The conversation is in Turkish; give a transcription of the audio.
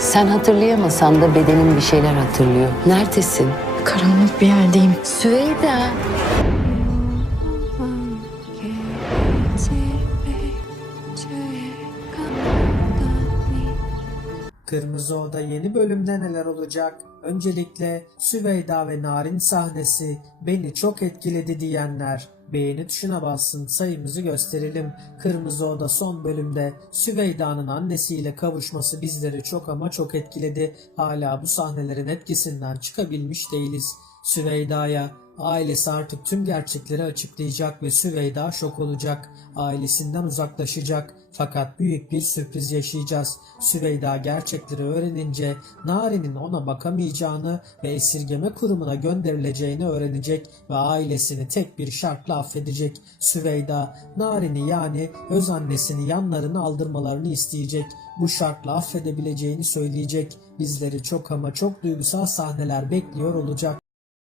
Sen hatırlayamasan da bedenin bir şeyler hatırlıyor. Neredesin? Karanlık bir yerdeyim. Süveyda. Kırmızı Oda yeni bölümde neler olacak? Öncelikle Süveyda ve Narin sahnesi beni çok etkiledi diyenler beğeni tuşuna bassın sayımızı gösterelim. Kırmızı Oda son bölümde Süveyda'nın annesiyle kavuşması bizleri çok ama çok etkiledi. Hala bu sahnelerin etkisinden çıkabilmiş değiliz. Süveyda'ya ailesi artık tüm gerçekleri açıklayacak ve Süveyda şok olacak. Ailesinden uzaklaşacak. Fakat büyük bir sürpriz yaşayacağız. Süveyda gerçekleri öğrenince Nari'nin ona bakamayacağını ve esirgeme kurumuna gönderileceğini öğrenecek ve ailesini tek bir şartla affedecek. Süveyda Narin'i yani öz annesini yanlarına aldırmalarını isteyecek. Bu şartla affedebileceğini söyleyecek. Bizleri çok ama çok duygusal sahneler bekliyor olacak.